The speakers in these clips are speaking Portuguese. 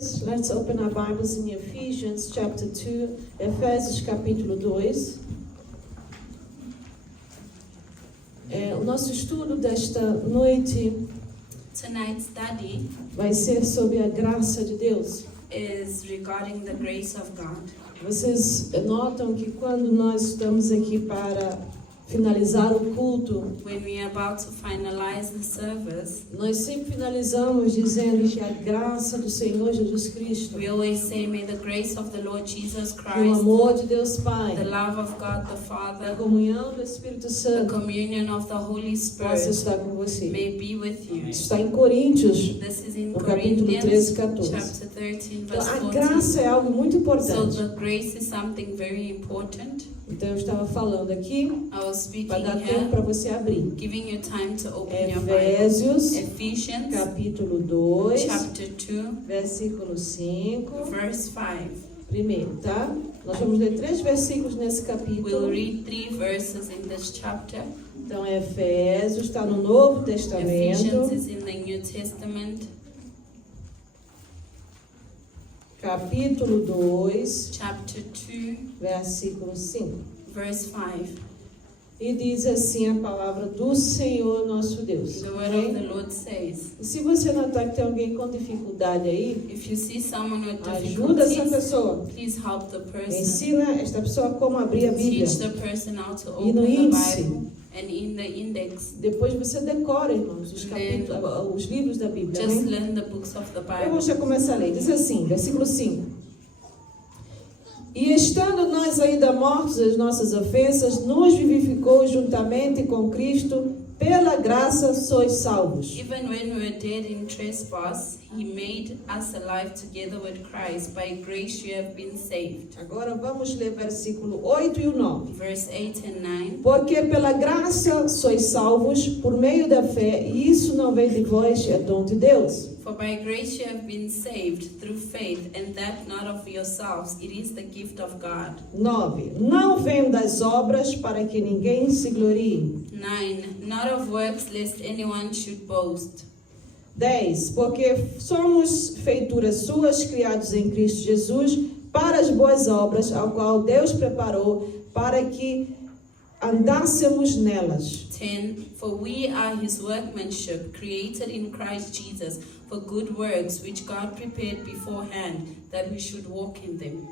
Let's open our Bibles in Ephesians chapter 2, Efésios capítulo 2. O nosso estudo desta noite Tonight's study vai ser sobre a graça de Deus. is regarding the grace of God. Vocês notam que quando nós estamos aqui para finalizar o culto, When we are about to finalize the service, nós sempre finalizamos dizendo que a graça do Senhor Jesus Cristo, we always say, may the grace of the Lord Jesus que o Christ, amor de Deus Pai, the love of God the a Father, comunhão do Espírito the Santo communion of the Holy possa Spirit estar com você. may be with you. Isso está em Coríntios, This is in no capítulo 13, Corinthians 14. chapter 13, Então, verse a 14. graça é algo muito So importante. the grace is something very important. Então, eu estava falando aqui, I was speaking para dar tempo here, para você abrir. giving you time to open your Bible. Efésios, Ephesians capítulo 2, chapter 2, versículo 5. verse 5. Primeiro, tá? Nós vamos ler 3 versículos nesse We'll capítulo. read 3 verses in this chapter. Então, Efésios está no Novo Ephesians Testamento, is in the New Testament, capítulo 2, chapter 2, versículo 5. verse 5. E diz assim a palavra do Senhor nosso Deus. The word of the Lord says, E se você notar que tem alguém com dificuldade aí, if you see someone with ajuda essa difficulties, pessoa. please help the person. Ensina esta pessoa como abrir a Bíblia. Teach the person how to E no open the índice. Bible. And in the index, Depois você decora, irmãos, os capítulos, os livros da Bíblia. just Né? learn the books of the Eu Bible. vou já começar a ler. Diz assim, versículo 5. E estando nós ainda mortos às nossas ofensas, nos vivificou juntamente com Cristo, pela graça sois salvos. Even when we were dead in trespass, He made us alive together with Christ. By grace you have been saved. Agora vamos ler versículo 8 e o 9. Verse 8 and 9. Porque pela graça sois salvos por meio da fé, e isso não vem de vós, é dom de Deus. For by grace you have been saved through faith, and that not of yourselves, it is the gift of God. 9. Não vem das obras para que ninguém se glorie. 9. Not of works, lest anyone should boast. 10. Porque somos feituras suas, criados em Cristo Jesus, para as boas obras, ao qual Deus preparou para que andássemos nelas. 10. For we are His workmanship, created in Christ Jesus, for good works, which God prepared beforehand, that we should walk in them.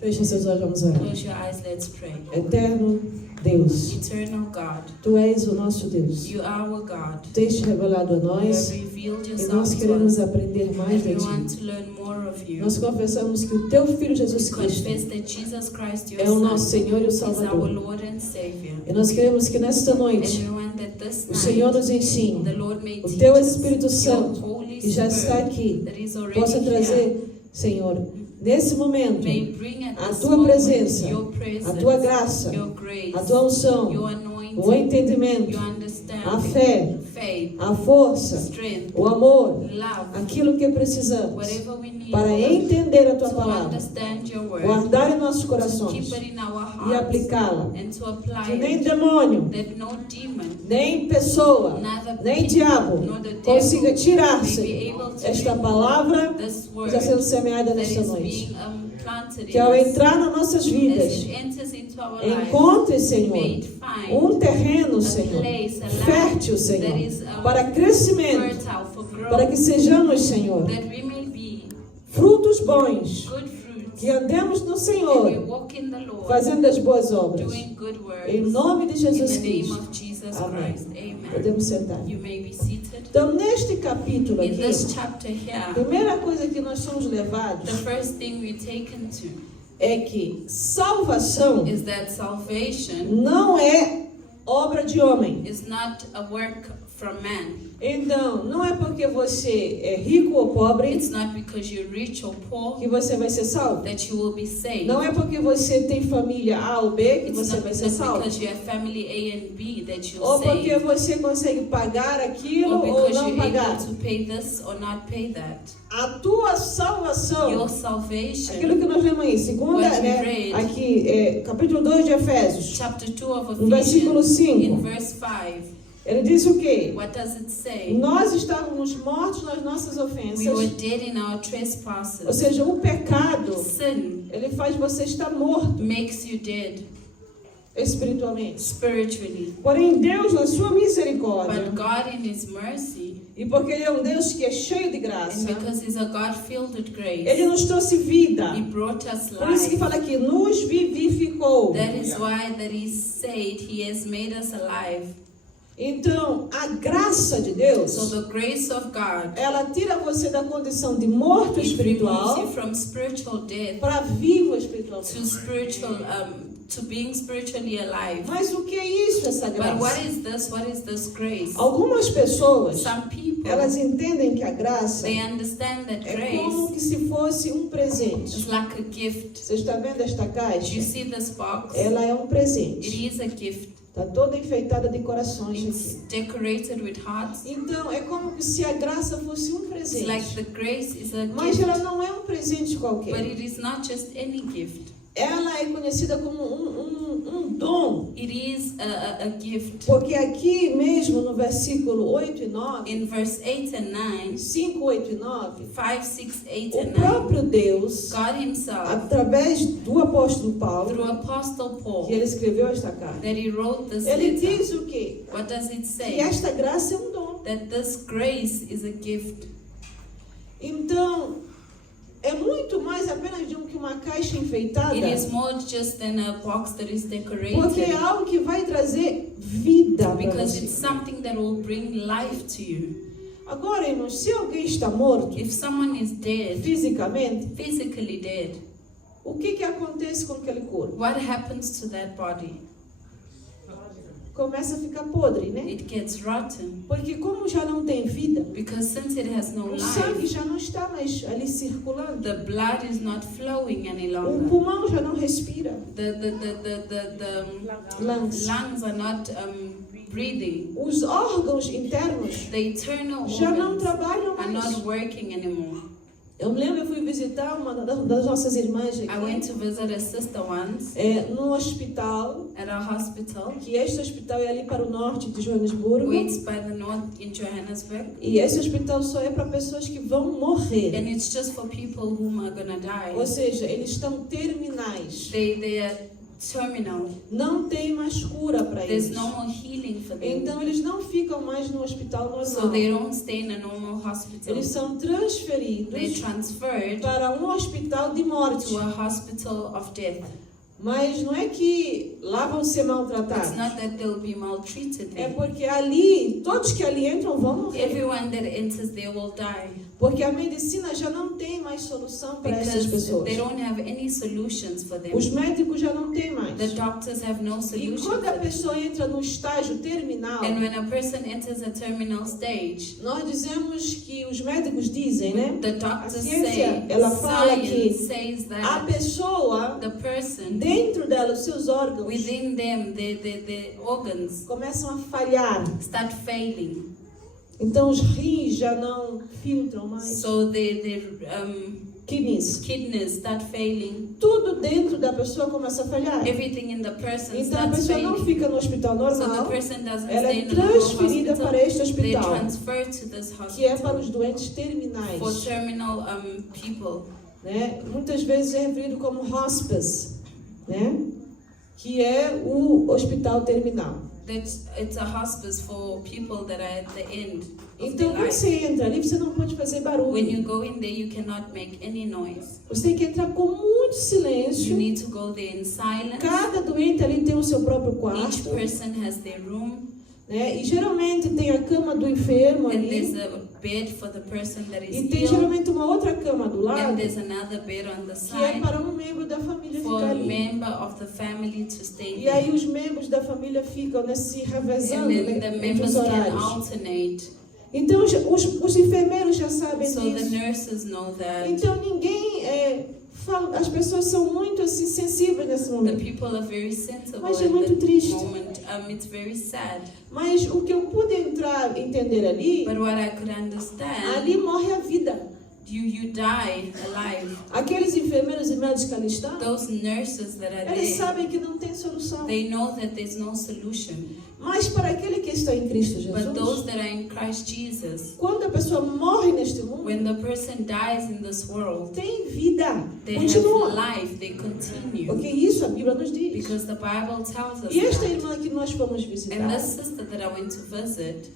Feche seus olhos, vamos orar. Close your eyes, let's pray. Eterno Deus, Eternal God, Tu és o nosso Deus. you are our God. Tens revelado a You nós have revealed e yourself nós to queremos us, aprender mais and de we want Ti. to learn more of you. Nós confessamos que o Teu Filho Jesus Cristo Confess that Jesus Christ, your é o nosso Son, Senhor e o is our Salvador. Lord and Savior. E nós queremos que nesta And noite we want that this o Senhor night, nos ensine, the Lord may o teach Teu us, Espírito your Santo, Holy que já está Spirit, aqui, that is already possa here, trazer, Senhor, nesse momento, may bring at a this Tua moment presença, your a presence, Tua graça, your grace, a Tua unção, your o anointing, entendimento, your a understanding, fé, faith, a força, strength, o amor, love, aquilo que precisamos whatever we need para entender a Tua to palavra, understand your word, guardar em nossos to corações keep it in our e hearts, aplicá-la. and to apply Que nem it, demônio, that no demon, nem pessoa, neither nem people, diabo nor the devil consiga tirar, may be Senhor, able to esta remove palavra this que word está sendo semeada that nesta is noite. being planted Que in ao us. entrar nas nossas As vidas, it enters into our lives, encontre, Senhor, may it find um terreno, a Senhor, place, a fértil, land Senhor, that is para crescimento, fertile for growth, para que sejamos, Senhor, that we may be frutos bons, good fruits, que andemos no and we Senhor, walk in the Lord, fazendo as boas obras. doing good works, Em nome de in Jesus the name Cristo. of Jesus Amém. Christ. Amen. Podemos sentar. You may be seated. Então, neste capítulo In this aqui, chapter a here, primeira coisa que nós somos levados the first thing we're taken to é que salvação is that salvation não é obra de homem. is not a work from man. Então, não é porque você é rico ou pobre It's not because you're rich or poor que você vai ser salvo. that you will be saved. Não é porque você tem família A ou B que It's você not vai ser salvo. because you have family A and B that you're Ou porque saved. você consegue pagar aquilo Or ou because não you're pagar. able to pay this or not pay that. A tua salvação, Your salvation, aquilo que nós lemos aí, segunda, What we né, read. aqui, capítulo 2 de Efésios, chapter 2 of no versículo Ephesians, in 5. verse 5, Ele diz o quê? What does it say? Nós estávamos mortos nas nossas We ofensas. were dead in our Ou trespasses. seja, o pecado, Sin ele faz você estar morto makes you dead espiritualmente. spiritually. Porém, Deus, na sua misericórdia, But God in His mercy, e porque Ele é um Deus que é cheio de and graça, because He's a God filled with grace, Ele nos trouxe vida. He brought us Por isso que life. fala aqui, nos vivificou. That is why that He said He has made us alive. Então, a graça de Deus, So the grace of God, ela tira você da condição de morto it removes you espiritual from spiritual death para vivo espiritualmente. to being spiritually alive. Mas o que é isso, essa But what graça? is this? What is this grace? Algumas pessoas, Some people, elas entendem que a graça they understand that é como grace que se fosse um presente. is like a gift. Você está vendo esta Do you caixa? see this box? Ela é um presente. It is a gift. Está toda enfeitada de corações It's aqui. decorated with hearts. Então, é como que se a graça fosse um It's like presente. the grace is a Mas gift, ela não é um presente but qualquer. it is not just any gift. Ela é conhecida como um dom. It is a gift. Porque aqui mesmo no versículo 8 e 9, In verse 8 and 9, 5, 8 e 9, 5, 6, 8 o and 9, próprio Deus, God Himself, através do apóstolo Paulo, through Apostle Paul, que ele escreveu esta carta, that he wrote this ele letter. diz o quê? What does it Que say? esta graça é um dom. That this grace is a gift. Então, é muito mais apenas do que uma caixa enfeitada, It is more just than a box that is porque decorated, é algo que vai trazer vida para because it's você. something that will bring life to you. Agora, irmãos, se alguém está morto If someone is dead, fisicamente, physically dead, o que acontece com aquele corpo? what happens to that body? Começa a ficar podre, né? It gets rotten, Porque como já não tem vida, because since it has no o sangue life, já não está mais ali circulando. the blood is not flowing any O longer. pulmão já não respira. The Lungs. lungs are not breathing. Os órgãos internos The internal já não organs trabalham are mais. not working anymore. Eu me lembro, eu fui visitar uma das nossas irmãs I went aqui, to visit a sister once no hospital, at a hospital, que este hospital é ali para o norte de Joanesburgo. it's by the north in Johannesburg, E esse hospital só é para pessoas que vão morrer. and it's just for people whom are gonna die. Ou seja, eles estão terminais. They are terminal. Não tem mais cura para There's eles. no more healing for them. Então eles não ficam mais no hospital So normal. they don't stay in a normal hospital. Eles são They're transferidos transferred para um hospital de morte. to a hospital of death. Mas não é que lá vão ser It's maltratados. not that they'll be maltreated É there. porque ali, todos que ali entram vão morrer. Everyone that enters there will die, Porque a medicina já não tem mais solução para essas because pessoas. they don't have any solutions for them. Os médicos já não têm mais. The doctors have no E solution quando for a them. pessoa entra no estágio terminal, And when a person enters a terminal stage, nós dizemos que os médicos dizem, né? the A doctors ciência, say, ela fala que science says a that pessoa, the person, dentro dela, os seus órgãos, within them, the organs começam a falhar. start failing. Então os rins já não filtram mais. So the Kidneys. kidneys start failing. Tudo dentro da pessoa começa a falhar. Everything in the person Então a starts pessoa não failing. fica no hospital So the normal, person doesn't ela stay é in a normal transferida hospital. para este They hospital, transfer to this que é para hospital os doentes terminais. for terminal people. Né? Muitas vezes é referido como hospice, né? Que é o hospital terminal. It's a hospice for people that are at the end of Então, their quando life. você entra ali, você não pode fazer When barulho. you go in there, you cannot make any noise. Você tem que entrar com muito You silêncio. need to go there in silence. Cada doente ali tem o seu próprio Each quarto, person has their room, né? E geralmente tem a cama do enfermo and there's ali. a bed for the person that is E tem ill, geralmente uma outra cama do and lado, there's another bed on the que é side para um membro da família for ficar a ali. member of the family to stay E aí there. os membros da família ficam, né, se And revezando, then né, the entre members os can horários. alternate. Então os enfermeiros já sabem So the disso. nurses know that. Então ninguém fala, as pessoas são muito assim sensíveis nesse The momento. people are very sensible Mas at é muito that triste. moment. It's very sad. Mas o que eu pude entender ali, But what I could understand, ali morre a vida. you die alive. Aqueles enfermeiros e médicos que ali estão, Those nurses that are eles there, sabem que não tem solução. they know that there's no solution. Mas para aquele que está em Cristo But those Jesus, that are in Christ Jesus, quando a pessoa morre neste mundo, when the person dies in this world, tem vida, they continua. have life, they continue. Porque isso a Bíblia nos diz. Because the Bible tells us E esta that. irmã que nós fomos And visitar, this sister that I went to visit,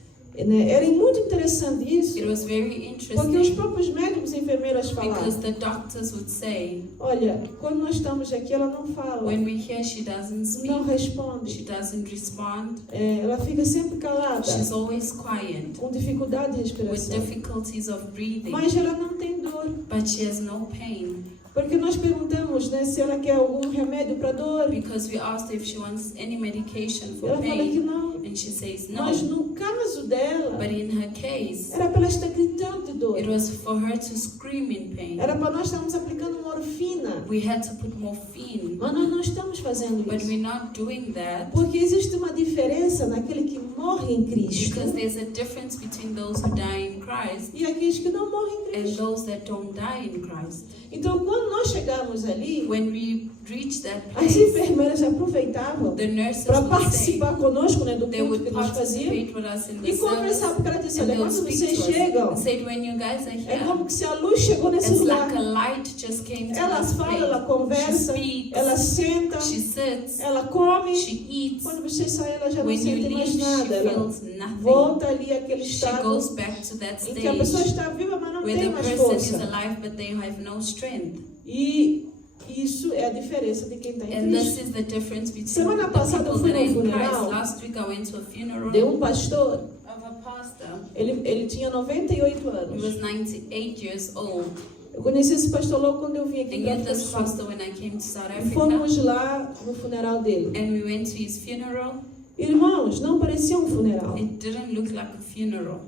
né, era muito interessante isso, it was very porque os interesting próprios médicos e enfermeiras because falavam, the doctors would say, olha, quando nós estamos aqui, ela não fala, when we hear she doesn't speak, não responde, she doesn't respond, ela fica sempre calada, she's always quiet, com dificuldade de with respiração. difficulties of breathing, Mas ela não tem dor, but she has no pain. porque nós perguntamos, né, se ela quer algum remédio para dor. Because we asked if she wants any medication for Ela fala que pain, não. and she says Mas no. no caso dela, But in her case, era para ela estar gritando de dor. it was for her to scream in pain. Era para nós estarmos aplicando morfina. We had to put morphine, Mas nós não estamos fazendo but isso. we're not doing that Porque existe uma diferença naquele que morre em Cristo because there's a difference between those who die in Christ e aqueles que não morrem em and Cristo. those that don't die in Christ. Então, quando nós chegamos ali, When we reach that as place, enfermeiras aproveitavam the nurses para would say, participar conosco, né, do they culto would que nós fazíamos participate with us in e the conversar, service, porque ela disse, and olha, they would quando speak vocês to us chegam, and said, when you guys are é here, como se a luz chegou nesse it's lugar. like a light just came to Ela this fala, ela place. conversa, She speaks, ela senta, she sits, ela come. she eats. Quando você sai, ela já não When you sente mais leave, she nada. Ela feels nothing. volta ali àquele She estado goes back to that em que a pessoa stage está viva, mas não where tem the mais person is força. alive but they have no strength. E isso é a diferença de quem está em And this Cristo. is the difference between Semana the passada eu people fui that are num in Christ. funeral Last week I went to a funeral de pastor. of a pastor. Ele tinha 98 He anos. was 98 years old. Eu conheci esse pastor logo quando eu vim I aqui knew para África do this Sul. pastor when I came to South E Africa. fomos lá no funeral dele. And we went to his funeral. Irmãos, não parecia um funeral. It didn't look like a funeral.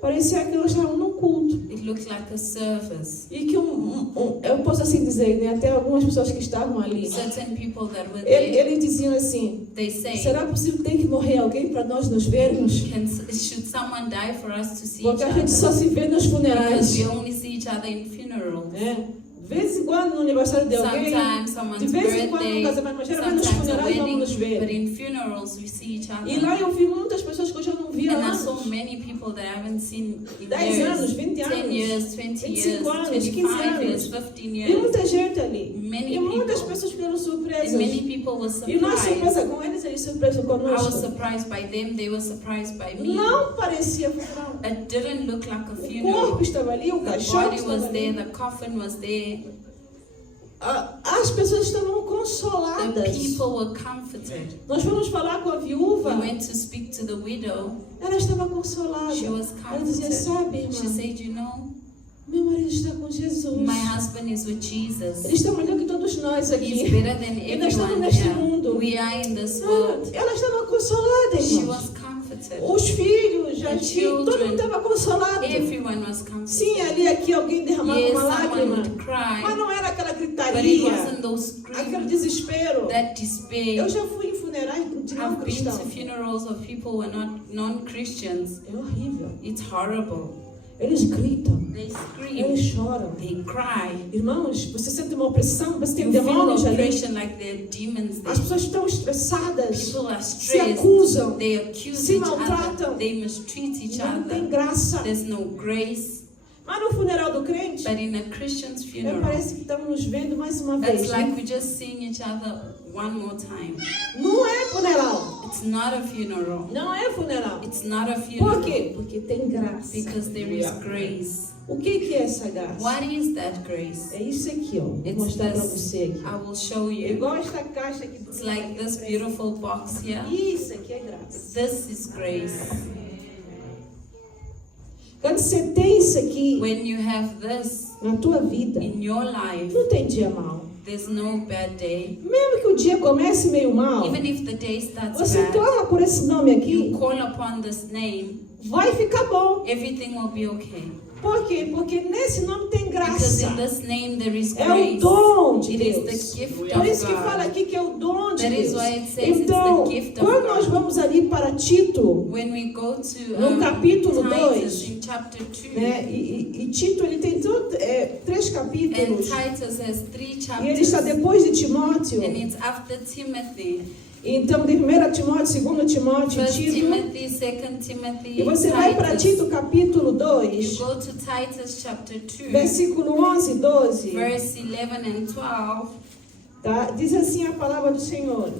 Parecia que eles estavam num culto. It looked like a service. E que eu posso assim dizer, né, até algumas pessoas que estavam ali, Certain people that were there, eles diziam assim, they say, será possível que tem que morrer alguém para nós nos vermos? should someone die for us to see each Porque a gente só other? se vê nos Because funerais. we only see each other in funerals. Né? De vez em quando no aniversário de alguém, Sometimes de someone's vez em quando no birthday, casamento, mas geralmente nos sometimes a funerais vamos wedding, nos ver. but in funerals we see each E lá other. eu vi muitas pessoas que eu já não via And I antes. saw many people that I haven't seen in 10 anos, years, 20 10 anos, years, 20 years, 25 anos, 15 25 years, anos. 15 E years. muita gente ali. Many E muitas people. pessoas ficaram And surpresas. many people were E nós surprised. surpresa com eles, eles surpresa I was conosco. surprised by them, they were surprised by me. Não parecia funeral. It didn't look like a O funeral. corpo estava ali, o The caixão body estava was there, ali. the coffin was there. As pessoas estavam The consoladas. people were comforted. Nós fomos falar com a We viúva. went to speak to the widow. Ela estava consolada. She was Ela dizia, sabe, comforted. She irmã, said, you know, meu marido está com Jesus. my husband is with Jesus. Ele está melhor que todos nós He's aqui. better than E nós estamos everyone neste here. mundo. We are in this world. Ela estava consolada, She irmãos. was comforted. Os filhos, The as filhas, todo children. mundo estava consolado. Everyone was comforted. Sim, ali aqui alguém derramava Yes, uma someone lágrima. would Mas cry, não era aquela but it gritaria, wasn't those aquele screams, desespero. that despair. Eu já fui em funerais de não I've been cristãos. to funerals of people who are not non-Christians. É horrível. It's horrible. Eles gritam, They scream, eles choram. they cry. Irmãos, você sente uma opressão, você tem You feel demônios ali. oppression like there are demons As there. pessoas estão estressadas, People are se stressed. acusam, They accuse se each maltratam. other. They mistreat each não tem other. graça. There's no grace. Mas no funeral do crente, But in a Christian's funeral, parece que estamos nos vendo mais uma vez. it's like we're just seeing each other one more time. Não é funeral. It's not a funeral. Não é funeral. It's not a Por funeral. quê? Porque tem graça. Because there is grace. O que é essa graça? What is that grace? É isso aqui, ó. Vou It's mostrar para this. você aqui. I will show É you. igual esta caixa aqui. It's like this beautiful box here. Isso aqui é graça. This is grace. Quando você tem isso aqui When you have this na tua vida, in your life, não tem dia mal. there's no bad day. Mesmo que o dia comece meio mal, Even if the day starts você bad, clama por esse nome aqui, you call upon this name, vai ficar bom. everything will be okay. Por quê? Porque nesse nome tem Because graça. in this name there is É o grace. dom de de It is Deus. the gift Por of isso que God. fala aqui que é o dom de That is Deus. why it says it's Então, the gift of quando nós God. vamos ali para Tito, When we go to no capítulo Titus 2, in chapter 2, né, e Tito ele tem 3 and capítulos, Titus has 3 e ele está chapters, depois de Timóteo. and it's after Timothy. Então, de 1 Timóteo, 2 Timóteo, First Tito. Timothy, 2 Timothy, E você vai para Titus. Tito capítulo You 2, go to Titus chapter 2, versículo 11 e 12. verse 11 and 12. Tá? Diz assim a palavra do Senhor.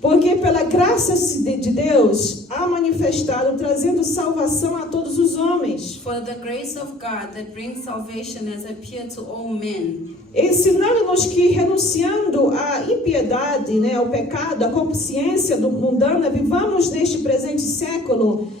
Porque pela graça de Deus há manifestado, trazendo salvação a todos os homens, For the grace of God that brings salvation has appeared to all men, ensinando-nos que, renunciando à impiedade, né, ao pecado, à consciência do mundana, vivamos neste presente século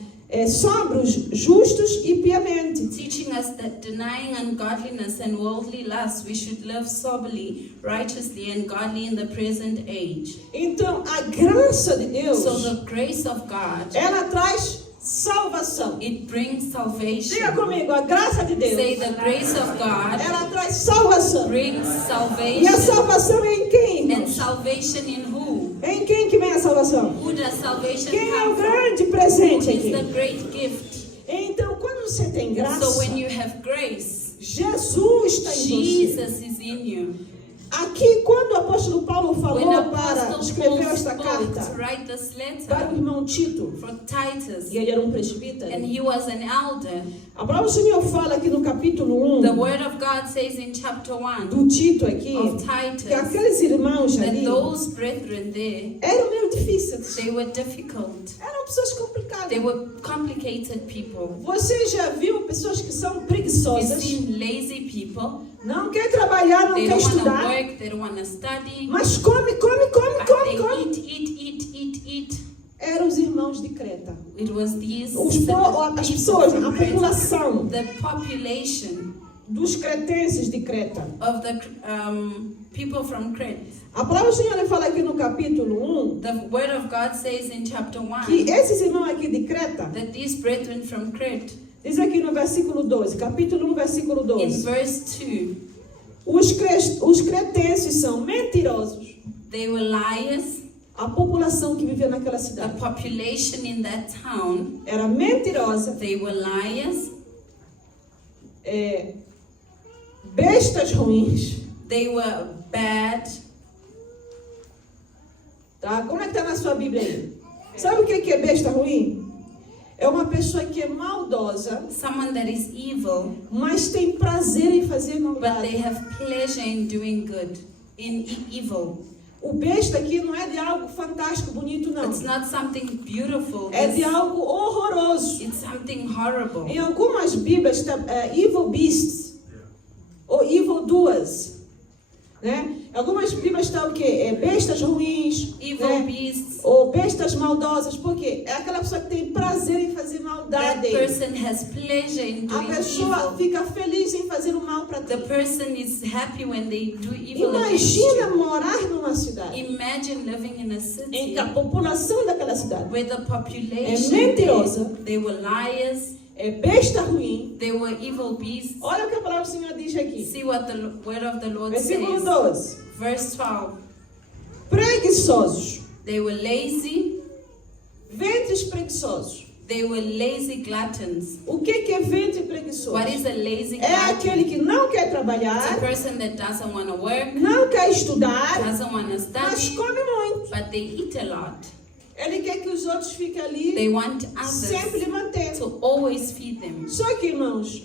sóbrios, justos e piamente. teaching us that denying ungodliness and worldly lust, we should live soberly, righteously, and godly in the present age. Então, a graça de Deus, So the grace of God, ela traz salvação. it brings Diga salvation. comigo, a graça de Deus, Say the grace of God ela traz salvação. brings E a salvation. salvação é em quem, And irmãos? salvation in who? É em quem que vem a salvação? Who does salvation Quem é come o from? grande presente It's aqui? the great gift. Então, quando você tem graça, So when you have grace, Jesus está em você. Jesus is in you. Aqui, quando o apóstolo Paulo When falou para Apostle escrever Paul esta spoke carta to write this para o letter irmão Tito, for Titus, e ele era um presbítero, and he was an elder, a palavra do Senhor fala aqui no capítulo the 1 word of God says in chapter 1 do Tito aqui, of que Titus aqueles irmãos that ali those brethren there, eram meio difíceis, they were difficult. eram pessoas complicadas. They were complicated people. Você já viu pessoas que são You've preguiçosas, seen lazy people. não quer trabalhar, não They quer don't want to estudar, work, they don't want to study, mas come, come, come, but come, they come. eat. Eram os irmãos de Creta. It was these As people pessoas, a from Crete. população The population dos cretenses de Creta. of the people from Crete. A palavra do Senhor ele fala aqui no capítulo 1 The word of God says in chapter 1 que esses irmãos aqui de Creta, that these brethren from Crete, diz aqui no versículo 12, capítulo 1, versículo in 12, verse 2, os cretenses são mentirosos. they were liars. A população que vivia naquela The cidade population in that town, era mentirosa, they were liars. bestas ruins. They were bad. Tá? Como é que está na sua Bíblia aí? Sabe o que é besta ruim? É uma pessoa que é maldosa, Someone that is evil, mas tem prazer em fazer but they maldade. have pleasure in doing good, in evil. O besta aqui não é de algo fantástico, bonito, não. It's not something beautiful. É de algo horroroso. It's something horrible. Em algumas Bíblias está evil beasts ou evil doers, né? Em algumas Bíblias está o quê? Bestas ruins, Evil né? beasts. Ou bestas maldosas. Por quê? É aquela pessoa que tem prazer em fazer That maldade. person has pleasure in A doing pessoa evil. fica feliz em fazer o mal para ti. The person is happy when they do evil against Imagina you. morar numa cidade Imagine living in a em city que a população daquela cidade where the population, mentirosa. they were liars, é besta ruim. they were evil beasts. Olha o que a palavra do Senhor diz aqui. See what the word of the Lord Versículo says. 12. Verse 12. Preguiçosos. They were lazy. Ventres preguiçosos. They were lazy gluttons. O que é ventre preguiçoso? What is a lazy É glutton? aquele que não quer It's a trabalhar, person that doesn't want to work, não quer estudar, doesn't want to mas study, come muito. but they eat a lot. Ele quer que os outros fiquem ali, They want sempre others lhe manter. to always feed them. Só que, irmãos,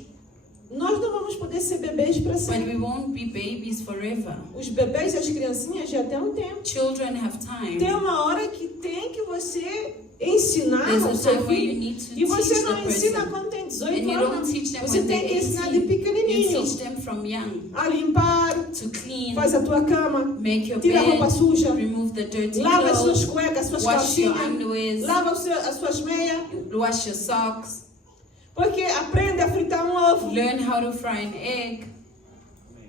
nós não vamos poder ser bebês para But sempre. we won't be babies forever. Os bebês e as criancinhas já têm um tempo. Children have time. Tem uma hora que tem que você ensinar There's ao a seu time where you filho. need to E você teach não the ensina person. quando tem And 18 you don't anos. teach them Você when tem they're que ensinar de 18. You pequenininho teach them from young a limpar, to clean, faz a tua cama, make your tira a roupa bed, suja, remove the dirty lava as suas clothes, cuecas, as suas wash your calcinhas, underwear, lava as suas meias, wash your socks, porque aprende a fritar um ovo, learn how to fry an egg,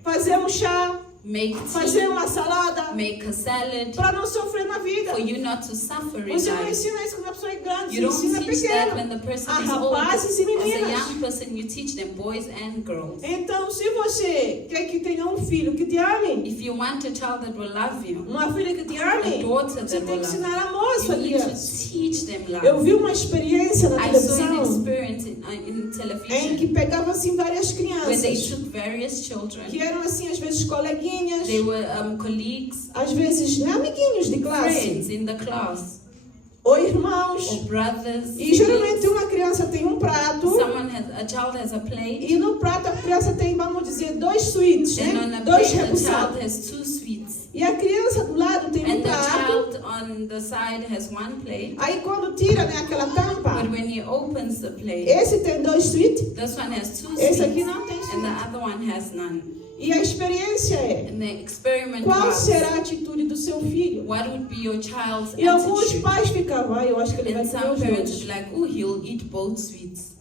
fazer um chá, make fazer tea, uma salada, make a salad, para não sofrer na vida. for you not to suffer in Você não life. ensina isso quando a pessoa é grande, You você don't ensina teach that when pequeno. the person A is old. rapazes e As a meninas. young person, you teach them, boys and girls. Então, se você quer que tenha um filho que te ame, If you want a child that will love you, uma filha que te a ame, daughter você that tem will que love ensinar amor à you, sua you need to criança. teach them Eu love. vi uma experiência na I saw an televisão experience in em television que pegava assim várias where they crianças took various children. que eram assim às vezes coleguinhas, They were colleagues, às vezes né, amiguinhos de classe friends in the class, ou irmãos. or brothers. E geralmente siblings. uma criança tem um prato A child has a plate, e no prato a criança tem, vamos dizer, 2 sweets, and on né? a 2 plate the rebuçados. child has 2 sweets, E a criança do lado tem um and the prato. child on the side has 1 plate. Aí quando tira né, aquela tampa, But when he opens the plate, esse tem 2 sweets, this one has 2 esse aqui sweets, não tem and the sweet. other one has none. E a experiência é, And the experiment qual was, será a atitude do seu filho? what would be your child's E alguns attitude? pais ficavam, eu acho que ele vai And comer some os parents dois. would be like, oh, he'll eat both sweets.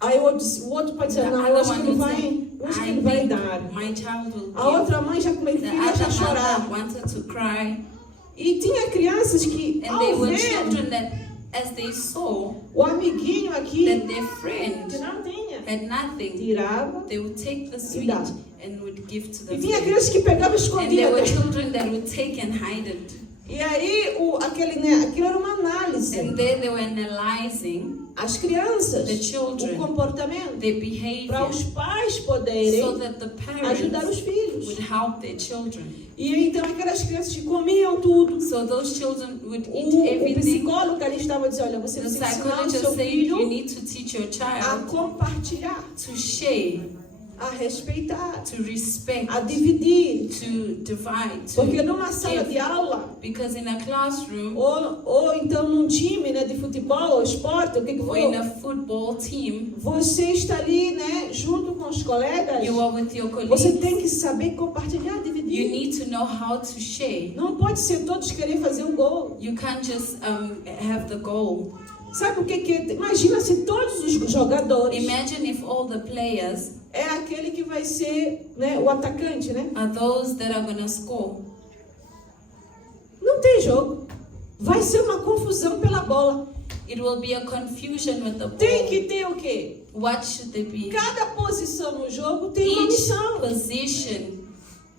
Aí o outro pode dizer, The não, eu other acho que one ele will vai, say, eu acho que I ele vai think dar. my child will A give. outra mãe já The queria já other chorar. mother wanted to cry. E tinha crianças que, And they ao were ver children that, as they saw o amiguinho aqui, that their que friend não tinha, had nothing, tirava. they would take the sweet dá. and would give to the E tinha friend. crianças que pegavam And there escondidas. were children that would take and hide it. E aí, aquilo era uma análise. And there they were analyzing As crianças, the o children, comportamento, their para behavior, os pais so poderem that the ajudar os parents filhos. would help their children. E então aquelas crianças que comiam tudo. So those children would eat O everything. psicólogo ali estava dizendo, olha, você The precisa ensinar o psychologist seu said you filho need to teach your a child compartilhar, to share, a respeitar, to respect, a dividir. to divide, Porque to numa sala give. de aula, Because in a classroom ou então num time né, de futebol, esporte, o que or in for, a football team, você está ali né, junto com os colegas, you are with your você colleagues. tem que saber compartilhar, You dividir. need to know how to share. Não pode ser todos querer fazer um gol. You can't just have the goal. Sabe o que é? Imagina se todos os jogadores Imagine if all the players é aquele que vai ser né, o atacante, né? are those that are going to score. Não tem jogo. Vai ser uma confusão pela bola. It will be a confusion with the Tem ball. que ter o quê? What should they be? Cada posição no jogo tem uma Each missão. position,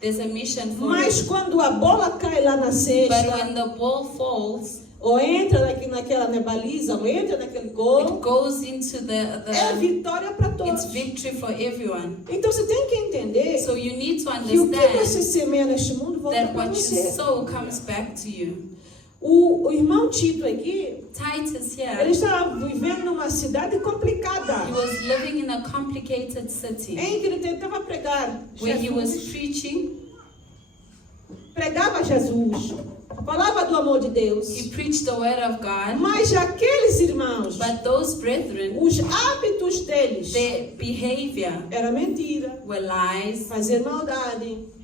there's a mission for Mas it. quando a bola cai lá na But cesta, when the ball falls, ou entra naquela né, baliza, ou entra naquele it gol, goes into é vitória para todos. it's victory for everyone. Então você tem que entender So you need to que o que você understand semeia neste mundo volta that para what you você. sow comes back to you. O irmão Tito aqui, Titus ele here, estava vivendo numa cidade complicada, he was living in a complicated city em que ele tentava pregar where he was Jesus, preaching. pregava Jesus, falava do amor de Deus. He preached the word of God, Mas aqueles irmãos, but those brethren, os hábitos deles their behavior era mentira, were lies, fazer maldade,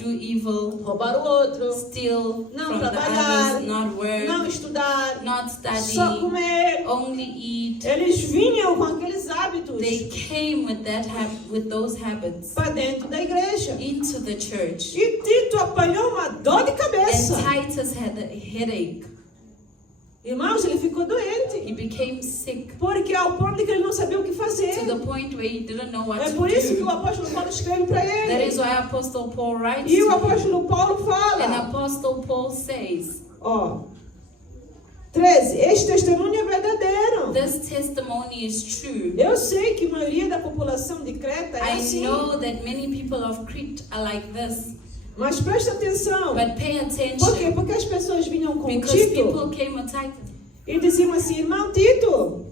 do evil, roubar o outro, steal não from the trabalhar, others, not work, não estudar, not só study, comer. only eat. Eles vinham com aqueles hábitos They came with with those habits para dentro da igreja. into the church. E Tito apanhou uma dor de cabeça. And Titus had a headache. Irmãos, ele ficou doente. He became sick Porque ao ponto de que ele não sabia o que fazer. to the point where he didn't know what É to por isso que o do. apóstolo Paulo escreve para That is ele. why Apostle Paul writes E o to him. apóstolo Paulo And fala, Apostle Paul says, ó, 13, este testemunho é verdadeiro. this testimony is true. Eu sei que a maioria da população de Creta é I assim. know that many people of Crete are like this. Mas presta atenção. But pay Por quê? attention, Porque as pessoas vinham com because Tito people came with Titus e diziam assim, irmão Tito,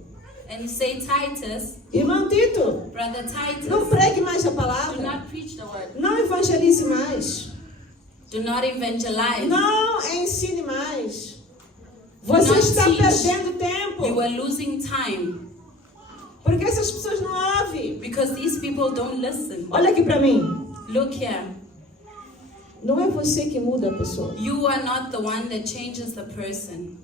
and say, Titus, irmão Tito, brother não Titus, pregue mais a do palavra. not preach the word. Não evangelize mais. Do not evangelize. Não ensine mais. Do Você not está teach. perdendo You tempo. are losing time Porque essas pessoas não ouvem. because these people don't listen. Olha aqui para mim. Look here. Não é você que muda a pessoa. You are not the one that changes the person.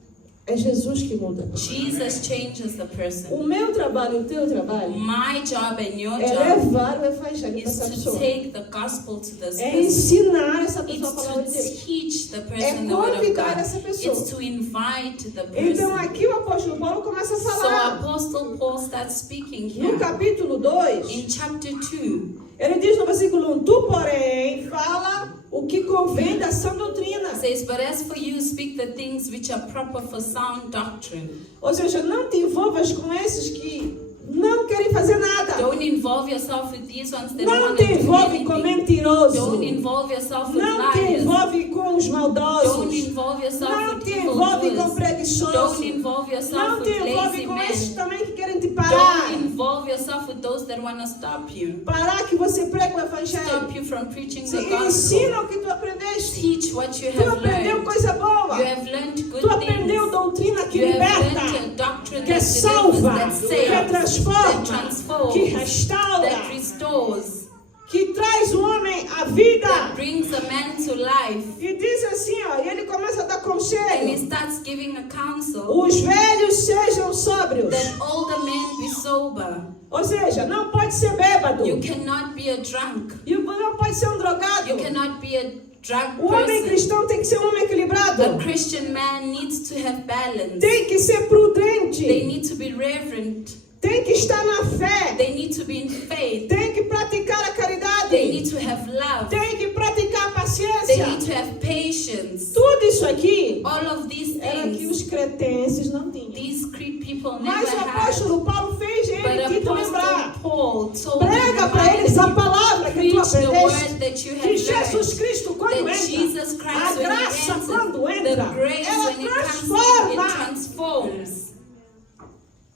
É Jesus que muda. Jesus changes the person. O meu trabalho, o teu trabalho, My job and your é job levar o evangelho para is essa to pessoa. take the gospel to this É person. ensinar essa pessoa a It's palavra to de Deus. teach the É person the word of convidar God. essa pessoa. It's to invite the Então person. aqui o apóstolo Paulo começa a So falar. Apostle Paul starts speaking No here. capítulo 2, In chapter 2, ele diz no versículo 1, tu, porém, fala o que convém da sã doutrina. it says, "But as for you, speak the things which are proper for sound doctrine." Ou seja, não te envolvas com esses que não querem fazer nada. Don't involve yourself with these ones that don't Não want te to do envolve com anything. mentiroso. Don't involve yourself with Não te liars. envolve com os Don't maldosos. involve yourself Não with te envolve com evildoers. preguiçosos. Don't involve yourself Não te with envolve lazy com esses men. também que querem te parar. Don't involve yourself with those that want to stop you. Parar que você prega o Stop evangelho. you from preaching Se the gospel. ensina o que tu aprendeste. Teach what you Tu have aprendeu learned. coisa boa. You have learned good Tu aprendeu things. doutrina que You have learned liberta, a doctrine que that salva, delivers, that que saves, transforma, that transforms, que restaura, that restores, que traz o homem à vida. that brings a man to life. E diz assim, ó, e ele começa a dar And he conselho. starts giving a counsel Os velhos sejam sóbrios. that older men be sober. Ou seja, não pode ser bêbado. You cannot be a drunk. E não pode ser um drogado. You cannot be a drug O homem person. cristão tem que ser um homem equilibrado. A Christian man needs to have balance. Tem que ser They prudente. need to be reverent. Tem que estar na fé. They need to be in faith. Tem que praticar a They caridade. need to have love. Tem que praticar a They paciência. need to have patience. Tudo isso aqui All of these era que things, os cretenses não tinham. these people Mas never o had. apóstolo Paulo fez But ele Tito Apostle lembrar. Paul told Prega them, para eles a palavra que tu preach the aprendeste. word that you Que have Jesus learned. Cristo, quando That Jesus entra, Christ, a when graça, he quando enters, the entra, grace, ela when it comes in, transforma. it transforms.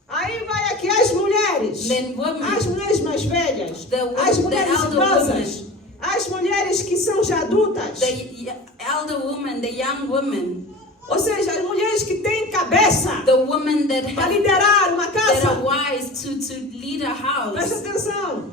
Aí vai aqui as mulheres. Then women, As mulheres mais velhas. The As the mulheres elder idosas. As mulheres que são já adultas. the elder woman, the young woman, Ou seja, as mulheres que têm cabeça the woman that para have, liderar uma that are casa. wise to lead a Presta house. atenção.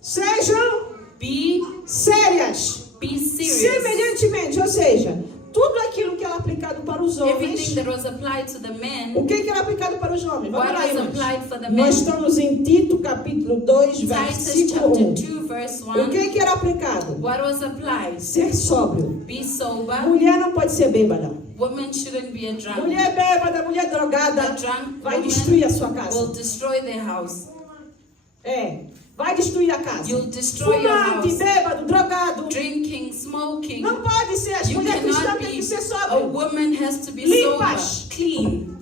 Sejam Be sérias. serious. Semelhantemente, ou seja, tudo aquilo que era aplicado para os Everything homens. that was applied to the men, O que era aplicado para os homens? Vamos what lá, was irmãos. applied for the Nós men. estamos em Tito, capítulo 2, Titus versículo chapter 1. 2 verse O 1. que era aplicado? What was applied? Ser sóbrio. Be sober. Mulher não pode ser bêbada. Women shouldn't be a drunk. Mulher bêbada, mulher drogada, A drunk vai woman destruir a sua will casa. destroy their house. É, vai destruir a casa. You'll destroy your Fumante, house. bêbado, drogado. Drinking, smoking. Não pode ser. As You mulheres cristãs cannot têm que be. ser A sóbrias. woman has to be Limpas. sober, clean.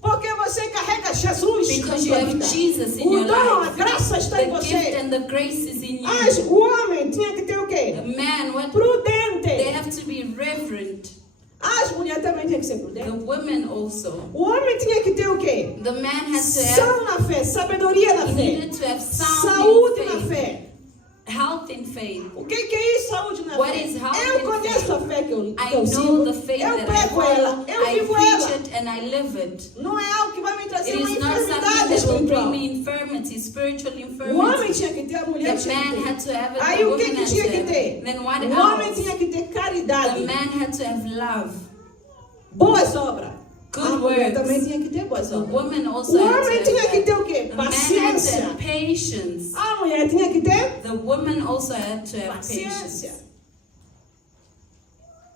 Porque você carrega Jesus na Because you sua have vida. Jesus in O your dom, a life. graça está em The gift você. and the grace is in Mas you. o homem tinha que ter o quê? The man, what they Prudente. have to be reverent. As mulheres também tinham que ser The prudentes. women also. O homem tinha que ter o quê? The man has to have. São na fé, sabedoria na He fé, needed to have sound saúde in na faith, fé. health in faith. O que é isso, saúde na What fé? is health Eu in conheço faith? a fé que eu I sigo. know the faith Eu that I prego ela, follow. eu I vivo preach ela. it and I live it. Não é algo que vai me It trazer uma is not something enfermidade that will espiritual. bring me infirmity, spiritual O homem infirmity. tinha que ter, a mulher The tinha man que had ter. to have it, Aí the o que woman que had tinha to que have ter? it. Then what O homem else? tinha que ter caridade, The man had to have love. boas obras. Good A mulher works. também tinha que ter boas The obras. woman also O had homem to tinha have que ter that. o quê? The man had to Paciência. have patience. A mulher tinha que ter The woman also had to have paciência. patience.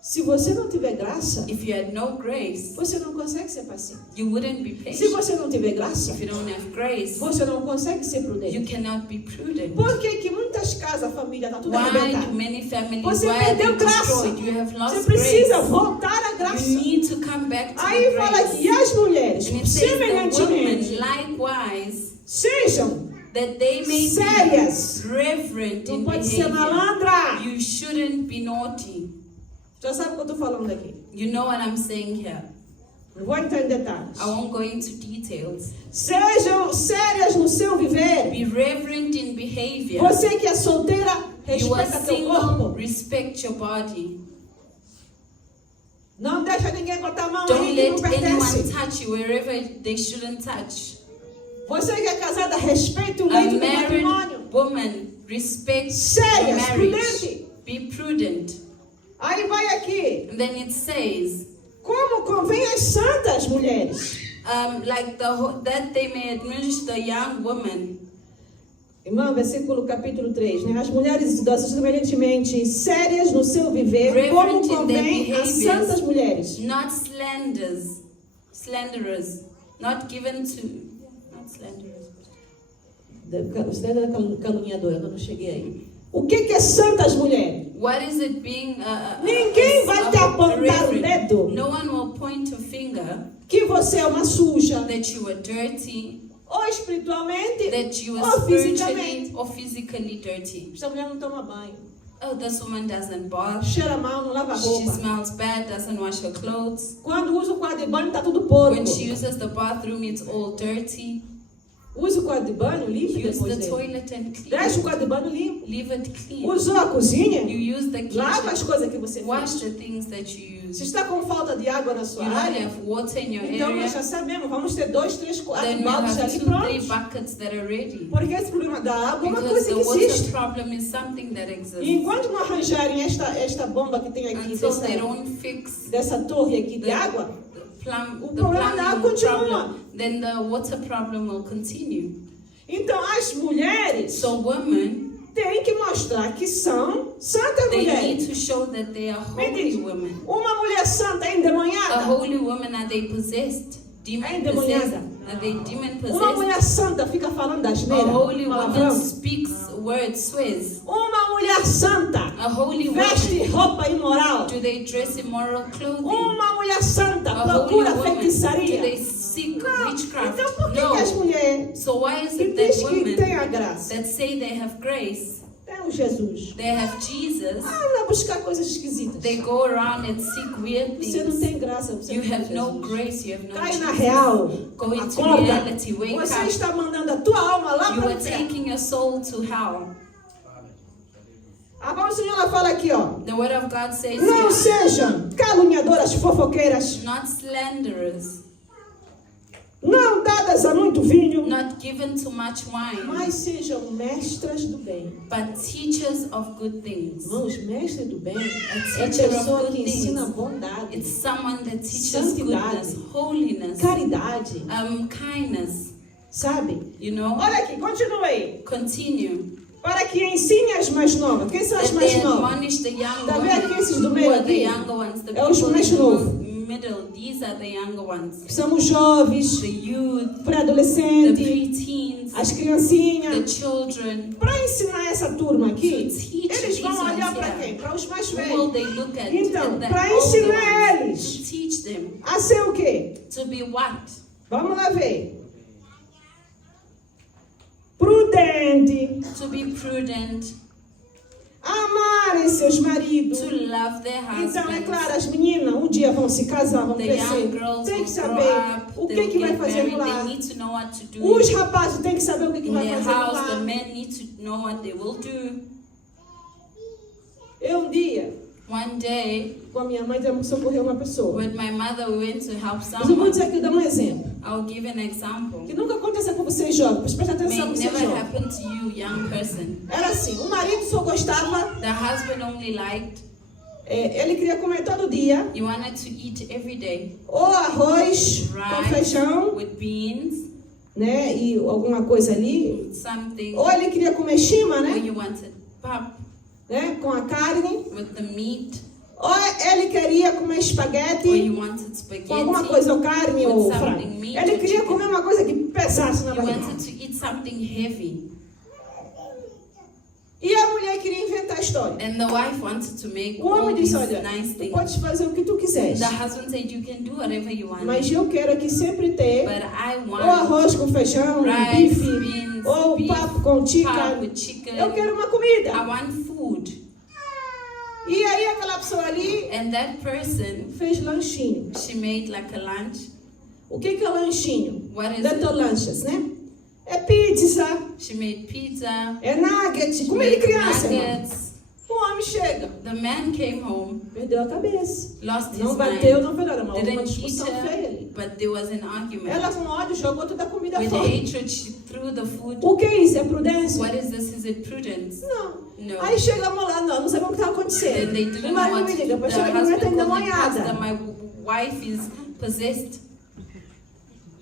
Se você não tiver graça, If you had no grace, você não consegue ser paciente. you wouldn't be Se patient. você não tiver graça, If you don't have grace, você não consegue ser you prudente. cannot be prudent. Por que que muitas casas, a família está tudo Why do arrebentado? many families, Você why are they perdeu graça. destroyed? You have Você lost precisa grace. voltar à graça. You need to come back to Aí the fala grace. aqui, e as mulheres, And it says the women semelhantemente, likewise, sejam that they may sérias. be reverent Não in pode ser behavior. malandra. You shouldn't be naughty. Já sabe o que eu estou falando aqui. You know what I'm saying here. Não vou entrar em detalhes. I won't go into details. Sejam sérias no seu viver. Be reverent in behavior. Você que é solteira, You are respeita teu single, corpo. respect your body. Não deixa ninguém botar a mão Don't aí que não let anyone pertence. touch you wherever they shouldn't touch. Você que é casada, respeita o A leito do married matrimônio. woman, respect your Sérias, marriage. prudente. Be prudent. Aí vai aqui. And then it says, Como convém às santas mulheres. That they may admonish the young women. Irmã, versículo capítulo 3, né? As mulheres idosas semelhantemente sérias no seu viver, como Reverent in their convém às behaviors, santas mulheres. not slanderers, not given to, not slanderers. Você é caluniadora, eu não cheguei aí. O que é santas mulheres? What is it being Ninguém vai te apontar o reverend? dedo No one will point a finger que você é uma suja, that you are dirty, ou espiritualmente, that you ou are spiritually fisicamente. or physically dirty. Essa mulher não toma banho, Oh, this woman doesn't bath. cheira mal, não lava She roupa. smells bad, doesn't wash her clothes. Quando usa o quarto de banho, tá tudo porco. When she uses the bathroom, it's all dirty. Usa o quarto de banho, limpa Use depois the dele. toilet and Deixa o clean. quarto de banho limpo. Leave it clean. Usou a cozinha, You use the lava as kitchen. coisas que você Wash fez. the things that you Se use. está com falta de água na You sua don't área, have water in your então nós já area, sabemos, vamos ter 2, 3, 4 then you baldes have ali 2, 3 prontos. buckets that are ready. Porque esse problema da água é uma Because coisa the que water existe. problem is something that E exists. enquanto não arranjarem esta bomba que tem aqui, Until they don't fix dessa torre aqui de the água, the O problema da água plumbing continua. problem, then the water problem will continue. então as mulheres So women, têm que mostrar que são santas they mulheres. need to show that they are Me holy diz, women. uma mulher santa é A endemoniada? holy woman, are they possessed? Demon endemoniada. possessed? Are they demon Uma possessed? mulher santa fica falando das A neiras, holy woman palavrão? speaks words, swears. Uma mulher santa A holy veste woman, roupa imoral. do they dress immoral clothing? Uma mulher santa A holy procura woman, do feitiçaria. they seek Não. witchcraft? Então por que as No. mulheres So why is que it diz that que tem women a graça, that say they have grace, tem o Jesus, they have Jesus, vai buscar coisas esquisitas? they go around and seek weird Você não things? tem graça, você You não tem have no Jesus. grace, you have no Cai na Jesus. real, Go into acorda. reality, wake Você up. está mandando a tua alma lá You para o are inferno. taking your soul to hell. A palavra do Senhor ela fala aqui, ó. The word of God says Não here, sejam caluniadoras, fofoqueiras, not slanderers, não dadas a muito vinho, not given to much wine, mas sejam mestras do bem. but teachers of good things. Irmãos, mestre do bem é a teacher of pessoa good que things. ensina bondade, It's someone that teaches Santidade. goodness, holiness, caridade, kindness. sabe? You know, Olha aqui, continua aí. continue. Para que ensine as mais novas. Quem são as That mais they novas? admonish the young Tá vendo women. aqui esses do Who meio are the aqui? younger ones? The É os people mais in the novos. middle. These are the younger ones. Somos jovens, The youth, the pré-adolescentes, preteens, as the criancinhas. children. Para ensinar essa turma aqui, To teach eles vão these olhar ones para here. quem? Para os mais Who will velhos. they look at? Então, At the para older ensinar ones. eles To teach them. a ser o quê? To be what? Vamos lá ver. Prudente, To be prudent. amarem seus maridos. To love their husbands. Então, é claro, as meninas um dia vão se casar, vão The crescer. young girls Tem will que grow saber up. o They que, will que vai get fazer married. lá. They need to know what to do. Os rapazes têm que saber o que, que In vai their fazer house, lá. the men need to know what they will do. Eu um dia, One day, com a minha mãe, temos que socorrer uma pessoa. with my mother, we went to help Mas eu vou someone. dizer aqui, dar um exemplo. I'll give an example. Que nunca aconteceu com vocês jovens. Presta atenção May com vocês never jovens. happen to you, young person. Era assim, o marido só gostava, The husband only liked, ele queria comer todo dia, you wanted to eat every day. ou arroz com feijão, With beans, né, e alguma coisa ali, something. ou ele queria comer chima, Or né, you wanted pap né, com a carne, with the meat. ou ele queria comer Or espaguete you wanted com spaghetti. alguma coisa, ou carne, with ou something frango. meat Ele or queria chicken. comer uma coisa que pesasse na You barriga. wanted to eat something heavy. E a mulher queria inventar a história. And the wife wanted to make O all homem these disse, olha, nice tu things. podes fazer o que tu quiseres, The husband said, you can do whatever you want. mas eu quero aqui sempre ter But I ou want arroz com feijão, rice, bife, beans, ou beef, papo com pap chicken. with chicken. Eu quero uma comida. I want food. E aí aquela pessoa ali And that person, fez lanchinho. she made like a lunch. O que é lanchinho? What is Dentro it? lanchas, né? É pizza, She made pizza. é nugget, She como ele made criança, irmão. nuggets. O homem chega, The man came home, perdeu a cabeça. lost his Não bateu, mind. não fez nada, mas houve uma Didn't eat discussão feia her, ali. but there was an argument. Ela com ódio jogou toda a comida With fora. hatred, she threw the food. O que é isso? É prudência? What is this? Is it prudence? Não. No. Aí chegamos lá, não sabemos o que estava Then acontecendo. they O didn't know marido what me to liga, do. pastor, The a mulher está husband called me, endemoniada. Pastor, my wife is possessed.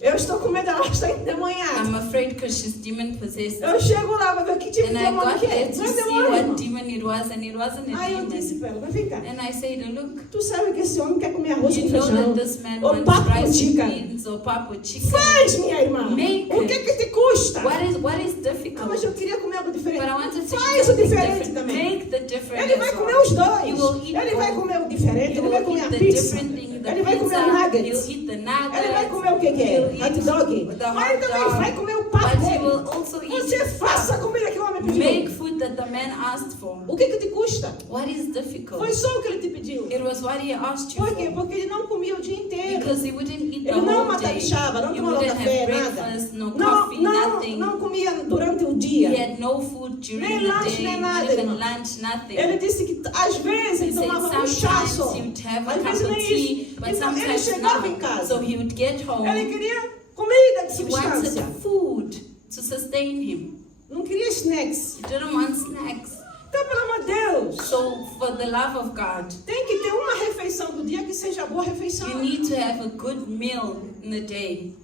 Eu estou com medo, ela está endemoniada. I'm afraid because she's demon possessed. Eu chego lá para ver que tipo de And I demônio got que é. there Não to é see demônio, what irmão. demon it was, and it wasn't a Aí eu disse demon. para ela, vem cá. And I said, look, Tu sabe que esse homem quer comer arroz you com know feijão. that this man Ou wants papo com rice with chicken. beans or pap with chicken. Faz, minha irmã. Make O que it. te custa? What is Ah, mas difficult? eu queria comer algo diferente. But I wanted to Faz eat o something diferente different. também. Make the different Ele vai as comer well. os dois. You will eat Ele vai both. comer o diferente. You Ele vai will comer eat a the pizza. different thing, the Ele vai comer o pizza. nuggets. He'll eat the nuggets. Ele vai comer o que é? He'll Hot eat dog. the Mas ele hot também dog. vai comer o papo But he dele. will also eat Você his faça a pap. comida que o homem pediu. Make food that the man asked for. O que te custa? What is difficult? Foi só o que ele te pediu. It was what he asked you Por quê? for. Porque ele não comia o dia inteiro. Because he wouldn't eat the Ele não whole day. matarichava, não He tomava wouldn't café, have nada. breakfast, no coffee, nothing. Não comia durante o He dia. had no food during Nem the lanche, day, nem not nada, even irmão. lunch, nothing. Ele disse que às vezes He ele said tomava um chá sometimes só. he would have a Às cup vezes of nem tea, isso. but Então ele sometimes chegava em not. casa. So he would get home. Ele queria comida de He substância. wanted food to sustain him. Não queria snacks. He didn't want snacks. Então, pelo amor de Deus, So for the love of God, tem que ter uma refeição do dia que seja boa refeição. you need to have a good meal in the day.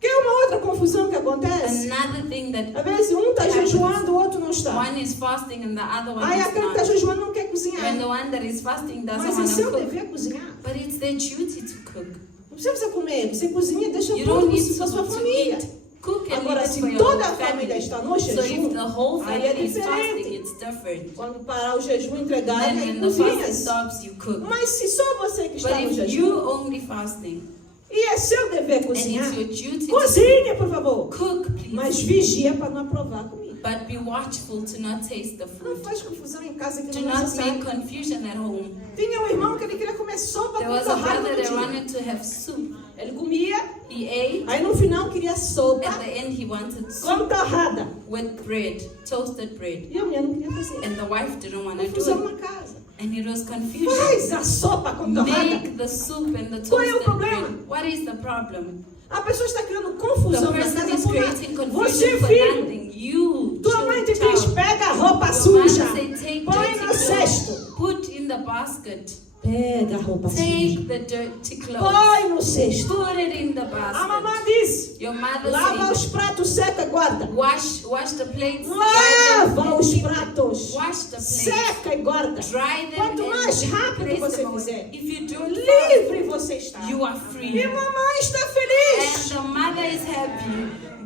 Que é uma outra confusão que acontece. Another thing that Às vezes um está jejuando, o outro não está. one is fasting and the other one Aí is aquele que está not. jejuando não quer When cozinhar. the one that is fasting doesn't Mas é want seu to cook, dever cozinhar. but it's their duty to cook. Não precisa comer, você cozinha e deixa You tudo don't need para sua to família. eat. Cook and Agora, leave it se for your toda whole a família family. está no So jejum, if the whole aí é family is fasting, diferente. it's different. Quando parar o jejum entregar, Then aí when the fasting cozinha. stops, you cook. Mas se só você que está But no if jejum, you only fasting e é seu dever and cozinhar, it's your duty to cozinhe, por favor. cook, please. Mas vigia para não aprovar a comida. But be watchful to not taste the Não food. faz confusão em casa que Do não é not necessário. make confusion at home. Tinha um irmão que ele queria comer sopa There com was a torrada brother no that dia. wanted to have soup. Ele comia, He ate. aí no final queria sopa At the end, he wanted soup com torrada. with bread, toasted bread. E a mulher não queria fazer. And the wife didn't want to Confusão do it. na casa. And it was confusion. Faz a sopa com torrada. Make the soup and the Qual é o toasted problema? bread. What is the problem? A pessoa está criando The confusão na person casa is por nada. creating Você, confusion for filho, nothing. You, tua mãe te diz, child. pega a roupa Your suja. mother say, take Põe dirty no clothes, cesto. put in the basket. Pega a roupa suja. Take the dirty clothes, Põe no cesto. put it in the A basket. mamãe diz, Your mother lava os says, pratos, seca, guarda. wash the plates, dry Lava them, os keep- pratos. wash the plates, Seca e guarda. dry them, Quanto and mais rápido place você them away. fizer, If you do it fast, livre você está. you are E free. mamãe está And feliz. the mother is happy.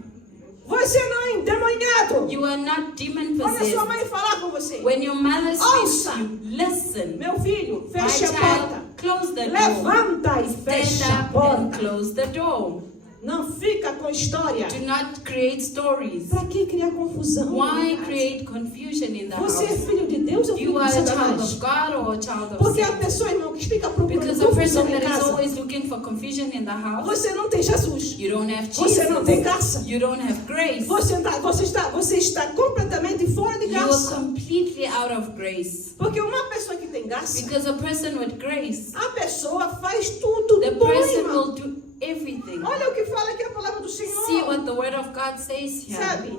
Você não é endemoniado. You are not demon Quando a sua possessed. mãe falar com você, When your mother speaks Ouça. to you, listen. meu filho, My feche a child, porta. close the door. Levanta e fecha a Stand up and porta. close the door. Não fica com história. Do not create stories. Para que criar confusão? Why create confusion in the Você é house? filho de Deus ou filho You de are a child Satanás? of God or a child of Porque a Satan? pessoa, irmão, que fica procurando Because a confusão person em that is casa, always looking for confusion in the house, você não tem Jesus. you don't have Você não tem Jesus. graça. You don't have grace. Você está completamente fora de You are graça. completely out of grace. Porque uma pessoa que tem graça, Because a person with grace, a pessoa faz tudo the bom, person irmão. will do everything. Olha o que fala aqui a palavra do See Senhor. what the word of God says here. Sabe?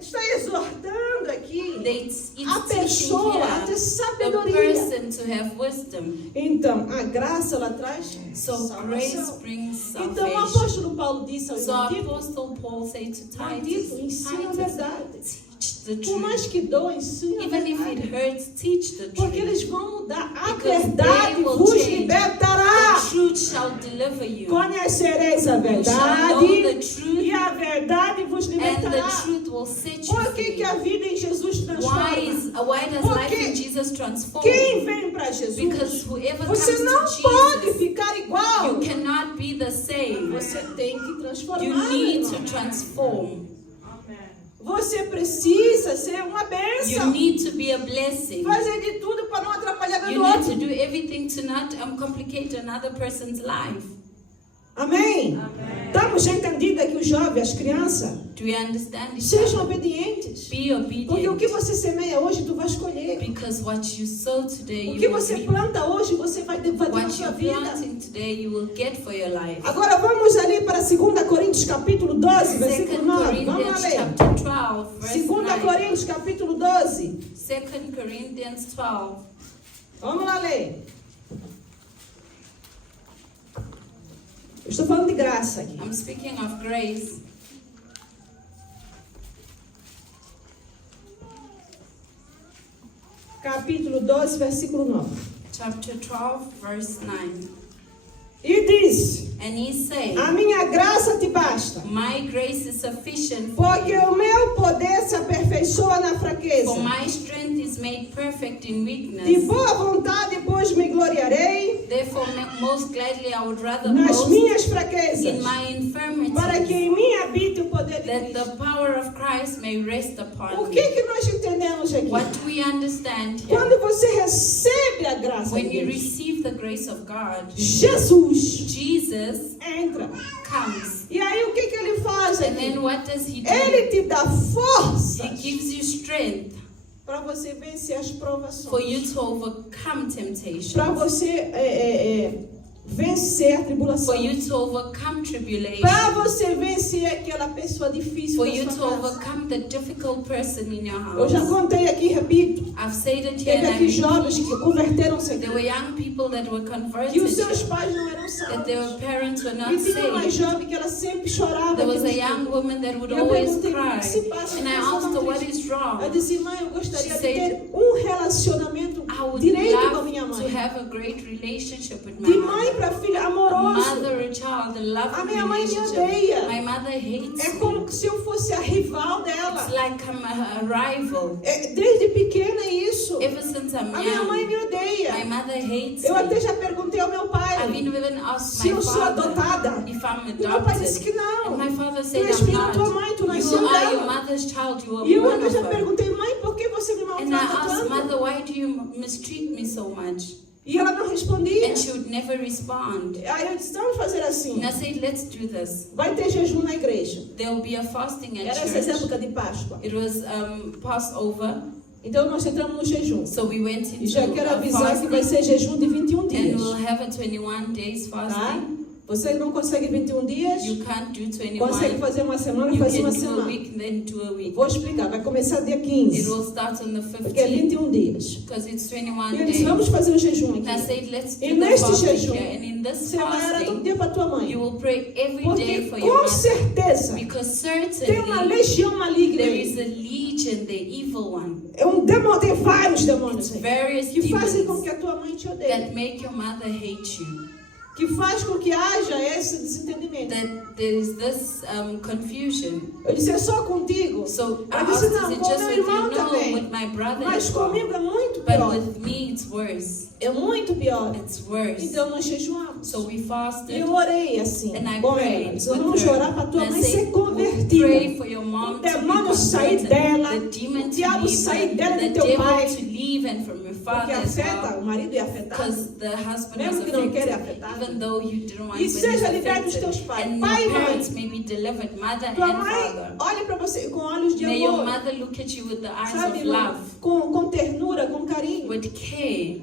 Está exortando aqui It's a teaching pessoa a ter here the sabedoria. person to have wisdom. Então, a graça ela traz So grace salvação. brings Então, o salvation. apóstolo Paulo disse ao So irmão Tito, Apostle Paul said to Tito, Titus, ensina a verdade. teach the Por mais truth. que doa, ensina a Even if it verdade. hurts, teach the Porque truth. eles vão mudar. A Because verdade they will vos change. libertará. The truth shall deliver you. Conhecereis a You shall know verdade the truth, e a verdade vos and the libertará. truth will set you Por que, free. que a vida em Jesus transforma? Why does Porque life in Jesus transform? Quem vem para Jesus, Because whoever comes você to não pode Jesus, ficar igual. you cannot be the same. Você tem que transformar. You need irmão. to transform. Você precisa ser uma You bênção. need to be a blessing. Fazer de tudo para não atrapalhar a vida You do need to outro. do everything to not complicate another person's life. Amém? Estamos entendidos aqui, os jovens, as crianças. Do you understand it? Sejam obedientes. Be Porque o que obedient. você semeia hoje, tu vai escolher. Because what you sow today, O you que will você reap. planta hoje, você vai ter na What sua you're vida. planting today, you will get for your life. Agora vamos ali para 2 Coríntios capítulo 12, versículo 2 9. Vamos Corinthians ler. chapter 12, verse 2 9. Coríntios capítulo 12. 2 Corinthians 12. Vamos lá ler. Eu estou falando de graça aqui. I'm speaking of grace. Capítulo 12, versículo 9. Chapter 12, verse 9. E diz: And he said, a minha graça te basta, my grace is sufficient for porque you. o meu poder se aperfeiçoa na fraqueza. For my strength is made perfect in De weakness. boa vontade, pois, me gloriarei Therefore, most gladly I would rather nas boast minhas in fraquezas, my infirmity, para que em mim habite o poder de that Cristo. the power of Christ may rest O upon que me. que nós entendemos aqui? What do we understand here? Quando você recebe a graça When de you Deus, receive the grace of God, Jesus Jesus entra. comes. E aí o que que ele faz And aqui? then what does he do? Ele te dá força He gives you strength para você vencer as for you provações, to overcome temptation, para você vencer a tribulação, for you to overcome tribulation, para você vencer aquela pessoa difícil for da you sua to casa. overcome the difficult person in your Eu já house. contei aqui, repito, I've said it here teve and I aqui jovens repeat. que converteram-se There were aqui, young people that were que converted os seus here, pais não eram that their salvos. parents were not E tinha uma saved. jovem que ela sempre chorava. There was a aqui no young estudo. woman that would E eu always perguntei, cry. o que se passa? And I Ela asked her, what triste. is Eu wrong? disse, mãe, eu gostaria She de said, ter um relacionamento I would direito com a love minha to mãe. have a great relationship with my De mãe mother. para filha, A amoroso. mother, a child, a A loving minha mãe me relationship. odeia. My mother hates É me. como se eu fosse a rival It's dela. like I'm a rival. Desde pequena é isso. Ever since I'm A minha mãe young, me my odeia. mother hates Eu até me. já perguntei ao meu I've pai even asked se my eu sou father adotada. if I'm E meu pai disse adopted. que não. And my father Tu said, és I'm filha da tua mãe, tu not. You nasceu are your dela. mother's child. You E eu are one até of já her. perguntei, mãe, por que você me And I maltrata asked, tanto? mother, why do you mistreat me so much? E ela não respondia. And she would never respond. Aí eu disse, vamos fazer assim. And I said, let's do this. Vai ter jejum na igreja. There will be a fasting at Era essa church. época de Páscoa. It was Passover, Então nós entramos no jejum. so we went E into já quero a avisar que vai fasting, ser jejum de 21 and dias. we'll have a 21 days Tá? fasting. Você não consegue 21 dias? You can't do Consegue 21. fazer uma semana? You Faz can uma do a semana. week, then do a week. Vou explicar. Vai começar dia It 15. will start on the Porque é 15th, 21 dias. because it's 21 E eu disse, days. vamos fazer o jejum And I aqui. said, let's do E the neste fasting jejum, here. And in this você vai orar todo fasting, dia para tua mãe. you will pray every day Porque for your com mother. certeza Because tem uma certainly legião maligna there aí. is a legion, the evil one. É um demônio, tem vários demônios aí. Various Que fazem com demons que a tua mãe te odeie. that make your mother hate you. Que faz com que haja esse desentendimento. That there is this confusion. Eu disse, é só contigo? So I Ela disse, asked, não, is it com just meu with you? irmão No, também. with my brother Mas as well. comigo é muito But pior. with me it's worse. É muito pior. It's worse. Então nós jejuamos. So we E fasted. eu orei assim. And I Com prayed ela. Disse, with vamos her. orar para tua And I mãe said, ser "We'll convertida. pray for your mom O to be demônio sair converted. dela. The demon O to diabo leave sair her. dela The do teu devil pai. to leave and from your Porque father as afeta, well. o marido é afetado. Because the husband Mesmo was que não queira affected, afetado. even though you didn't want E to be seja liberto dos affected. teus pais. And Pai e your mãe. parents may be delivered, mother Tua and mãe father. olhe para você com olhos de May your amor. mother look at you with the eyes Sabe, of irmão? love, Com ternura, com carinho. with care.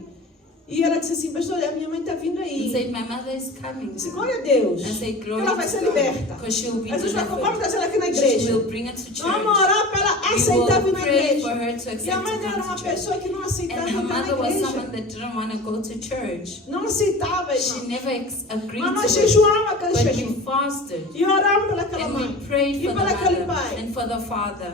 E ela disse assim, pastor, a minha mãe está vindo And aí. said, my mother is coming. Eu disse, glória a Deus. And say, glory Ela to vai ser God, liberta. because she'll be A gente vai, vamos delivered. trazer ela aqui na She igreja. will bring it to church. Vamos orar para ela We aceitar vir will na pray for igreja. her to E a accept mãe to dela era come uma to church. pessoa que não aceitava And her estar na mother was igreja. someone that didn't want to go to church. Não aceitava, She irmão. never agreed Mas nós to it. jejuamos aquele But jejum. we fasted. E oramos pelaquela And mãe. we prayed E for the para aquele mother pai. and for the father.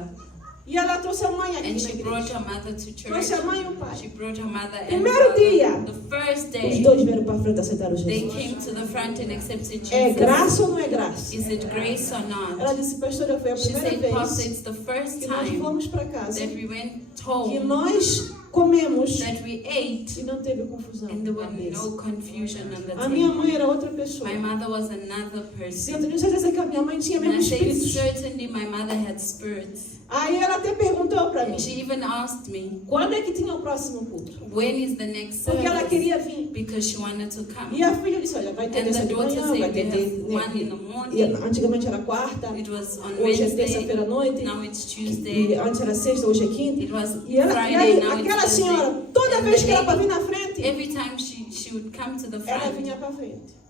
E ela trouxe a mãe aqui And na she brought igreja. her mother to church. Trouxe a mãe e o pai. She brought her mother and Primeiro father. dia, The first Os day, dois vieram para frente aceitar o they Jesus. came to the front and accepted É Jesus. graça ou não é graça? Is it grace or Ela not? disse, pastora, foi a She primeira said, Pastor, vez it's the first que nós time fomos para casa, that we went que home, nós comemos that we ate, e não teve confusão and there na were mesa. no confusion on the A minha table. mãe era outra pessoa. My mother was another Sim, eu person. tenho certeza que a minha mãe tinha And mesmo I said, espíritos. certainly my mother had spirits. Aí ela até perguntou para mim, And she even asked me, quando é que tinha o próximo culto? when is the next Porque ela service? queria vir. Because she wanted to E come. a filha disse, olha, vai ter And dessa the de daughter manhã, said, vai we ter have one in the e morning. antigamente era quarta, It was on hoje é Wednesday. terça-feira à noite, Now it's e Tuesday. antes era sexta, hoje é quinta. It was E ela, Friday. Now aquela it's senhora, Thursday. toda And vez the que era para lady, vir na frente, every time she would come to the ela front, vinha para frente.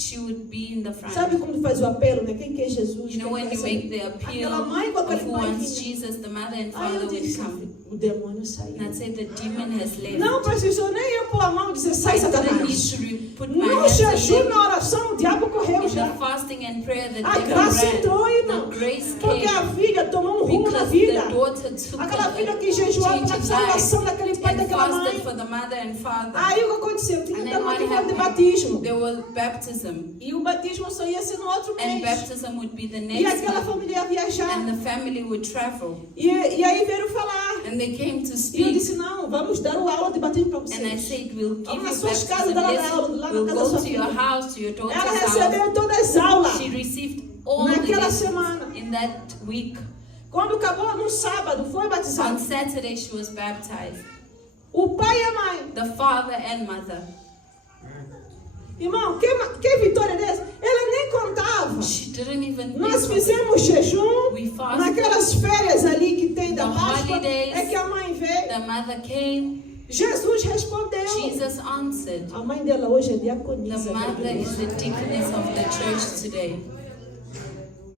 she would be in the front. Sabe quando faz o apelo, né? Quem quer Jesus? You know, when you make the appeal Aquela mãe com of aquele who pai wants vinha. Jesus, the mother and Aí father eu will disse, come. o demônio saiu. And I'd say the demon has left. Não precisou nem eu pôr a mão e dizer, sai I didn't need Satanás. to put my No hands jejum, on them. na oração, o diabo correu In já. the fasting and prayer, the A devil graça ran. entrou, irmão. The grace Porque came a filha tomou rumo na because vida. the daughter took Aquela filha a que jejuava change pela in salvação life daquele pai e and daquela mãe. fasted for the mother and father. Aí o que aconteceu? Tinha And que then dar what uma de happened? batismo. There was baptism. E o batismo só ia ser no outro And mês. baptism would be the E next aquela month. família ia viajar. And the family would travel. E aí vieram falar. And they came to E eu speak. disse, não, vamos dar uma aula de batismo para And I vocês. said, we'll give Vamos you nas suas casas, baptism dar lesson. aula, lá na We'll casa da go sua to your filha. house, to your daughter's Ela house. recebeu todas as aulas She received all the naquela lessons semana. in that week. Quando acabou, no sábado, foi On batizado. Saturday, she was baptized. O pai e a mãe. The father and mother. Irmão, que vitória é dessa? Ela nem contava. She didn't even Nós think of it. fizemos jejum. We fasted. Naquelas férias ali que tem da The Páscoa, holidays. é que a mãe veio. The mother came. Jesus respondeu. Jesus answered. A mãe dela hoje é The diaconisa. da mother igreja. is the deaconess of the church today.